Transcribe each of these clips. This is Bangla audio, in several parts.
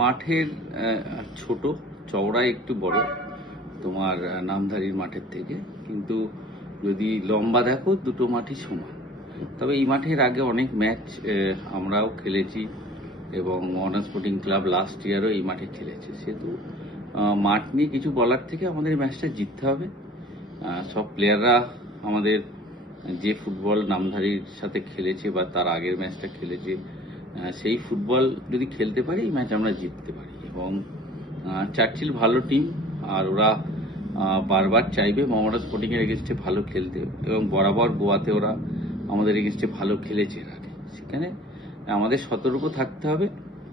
মাঠের ছোট, চওড়া একটু বড় তোমার নামধারীর মাঠের থেকে, কিন্তু যদি লম্বা দেখো দুটো মাঠই সমান। তবে এই মাঠের আগে অনেক ম্যাচ আমরাও খেলেছি এবং মডার্ন স্পোর্টিং ক্লাব লাস্ট ইয়ারও এই মাঠে খেলেছে, সেহেতু মাঠ নিয়ে কিছু বলার থেকে আমাদের ম্যাচটা জিততে হবে। সব প্লেয়াররা আমাদের যে ফুটবল নামধারীর সাথে খেলেছে বা তার আগের ম্যাচটা খেলেছে, সেই ফুটবল যদি খেলতে পারি এই ম্যাচ আমরা জিততে পারি। এবং চার্চিল ভালো টিম, আর ওরা বারবার চাইবে মডার্ন স্পোর্টিং এর এগেনস্টে ভালো খেলতে, এবং বরাবর গোয়াতে ওরা আমাদের এগেনস্টে ভালো খেলেছে এর আগে। সেখানে আমাদের সতর্ক থাকতে হবে,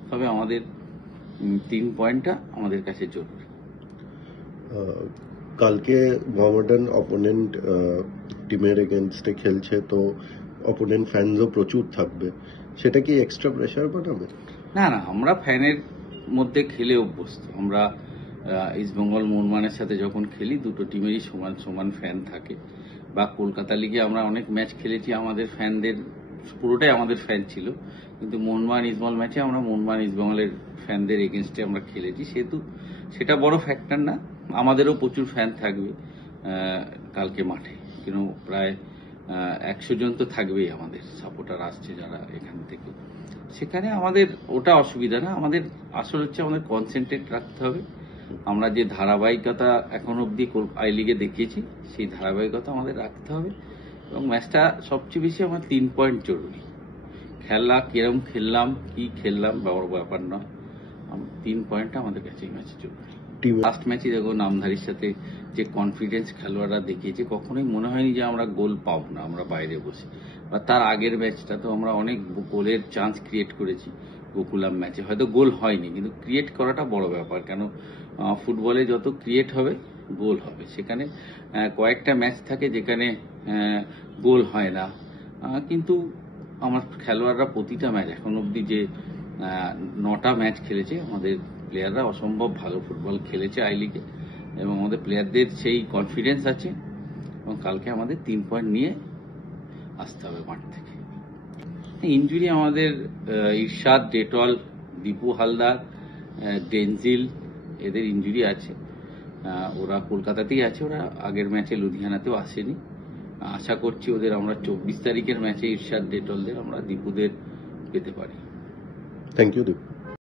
তবে আমাদের 3 পয়েন্টটা আমাদের কাছে জরুরি। কালকে মোহামেডান অপোনেন্ট টিমের এগেনস্টে খেলছে, তো অপোনেন্ট ফ্যানসও প্রচুর থাকবে, সেটা কি এক্সট্রা প্রেশার বানাবে? না, আমরা ফ্যানের মধ্যে খেলে অভ্যস্ত। আমরা ইস্টবেঙ্গল মোহনবাগানের সাথে যখন খেলি দুটো টিমেরই সমান সমান ফ্যান থাকে, বা কলকাতা লিগে আমরা অনেক ম্যাচ খেলেছি, আমাদের ফ্যানদের পুরোটাই আমাদের ফ্যান ছিল, কিন্তু মোহনবাগান ইস্টবেঙ্গল ম্যাচে আমরা মোহনবাগান ইস্টবেঙ্গলের ফ্যানদের এগেনস্টে আমরা খেলেছি, সেহেতু সেটা বড় ফ্যাক্টর না। আমাদেরও প্রচুর ফ্যান থাকবে কালকে মাঠে, কিন্তু প্রায় 100 জন তো থাকবেই আমাদের সাপোর্টার আসছে যারা এখান থেকে। সেখানে আমাদের ওটা অসুবিধা না, আমাদের আসল হচ্ছে আমাদের কনসেন্ট্রেট রাখতে হবে। আমরা যে ধারাবাহিকতা এখন অব্দি আই লিগে দেখিয়েছি সেই ধারাবাহিকতা আমাদের রাখতে হবে, এবং ম্যাচটা সবচেয়ে বেশি আমার 3 পয়েন্ট জরুরি। খেলা কিরম খেললাম কি খেললাম বড় ব্যাপার নয়, 3 পয়েন্টটা আমাদের কাছে এই ম্যাচে জরুরি। লাস্ট ম্যাচে দেখো নামধারীর সাথে যে কনফিডেন্স খেলোয়াড়রা দেখিয়েছে, কখনোই মনে হয়নি যে আমরা গোল পাবো না আমরা বাইরে বসে। বা তার আগের ম্যাচটা তো আমরা অনেক গোলের চান্স ক্রিয়েট করেছি, গোকুলাম ম্যাচে হয়তো গোল হয়নি, কিন্তু ক্রিয়েট করাটা বড় ব্যাপার। কেন ফুটবলে যত ক্রিয়েট হবে গোল হবে। সেখানে কয়েকটা ম্যাচ থাকে যেখানে গোল হয় না, কিন্তু আমার খেলোয়াড়রা প্রতিটা ম্যাচ এখন অব্দি যে 9টা ম্যাচ খেলেছে, আমাদের প্লেয়াররা অসম্ভব ভালো ফুটবল খেলেছে আই লিগে, এবং আমাদের প্লেয়ারদের সেই কনফিডেন্স আছে, এবং কালকে আমাদের 3 পয়েন্ট নিয়ে আসতে হবে মাঠ থেকে। ইনজুরি আমাদের ইরশাদ, ডেটল, দীপু হালদার, ডেনজিল, এদের ইনজুরি আছে। ওরা কলকাতাতেই আছে, ওরা আগের ম্যাচে লুধিয়ানাতেও আসেনি। আশা করছি ওদের আমরা 24 তারিখের ম্যাচে ইরশাদ, ডেটলদের আমরা দীপুদের পেতে পারি। Thank you Dipu.